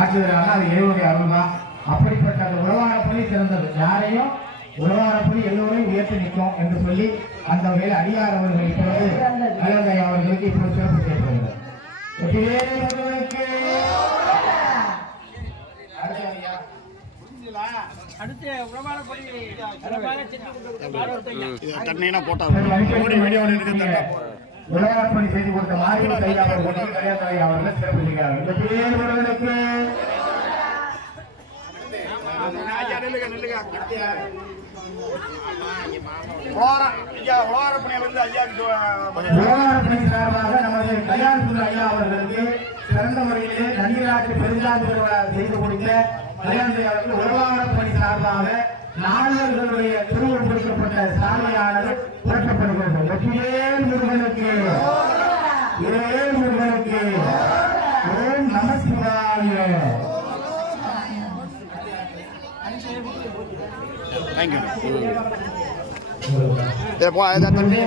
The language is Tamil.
ஆட்சியரான அது இறைவனுடைய அருள் தான் அப்படிப்பட்ட அந்த உழவார புலி சிறந்தது. யாரையும் உழவார புலி எல்லோரையும் உயர்த்தி நிற்கும் என்று சொல்லி அந்த வகையில் அடியார் அவர்கள் இப்பொழுது அழகை அவர்களுக்கு இப்பொழுது சிறப்பு செய்யப்படுகிறது. வெற்றிவேல் முருகனுக்கு. அடுத்து செய்து கொடுத்த மாரியம்மன் கையில் அவர்கள் கல்யாண அவர்கள் சிறப்பு செய்கிறார்கள். இந்த பேர் உழவாரப்பணி சார்பாக நமது கல்யாண ஐயா அவர்களுக்கு சிறந்த முறையிலே நன்னிராட்டு பெருஞ்சாதி செய்து கொடுத்த கல்யாண அவர்கள் உழவாரப்பணி சார்பாக நாடகர்களுடைய திருவுள் கொடுக்கப்பட்ட சாலையானது புரட்டப்படுகிறது. வெற்றியே முருகனுக்கு. தேங்க்யூ போ தண்ணி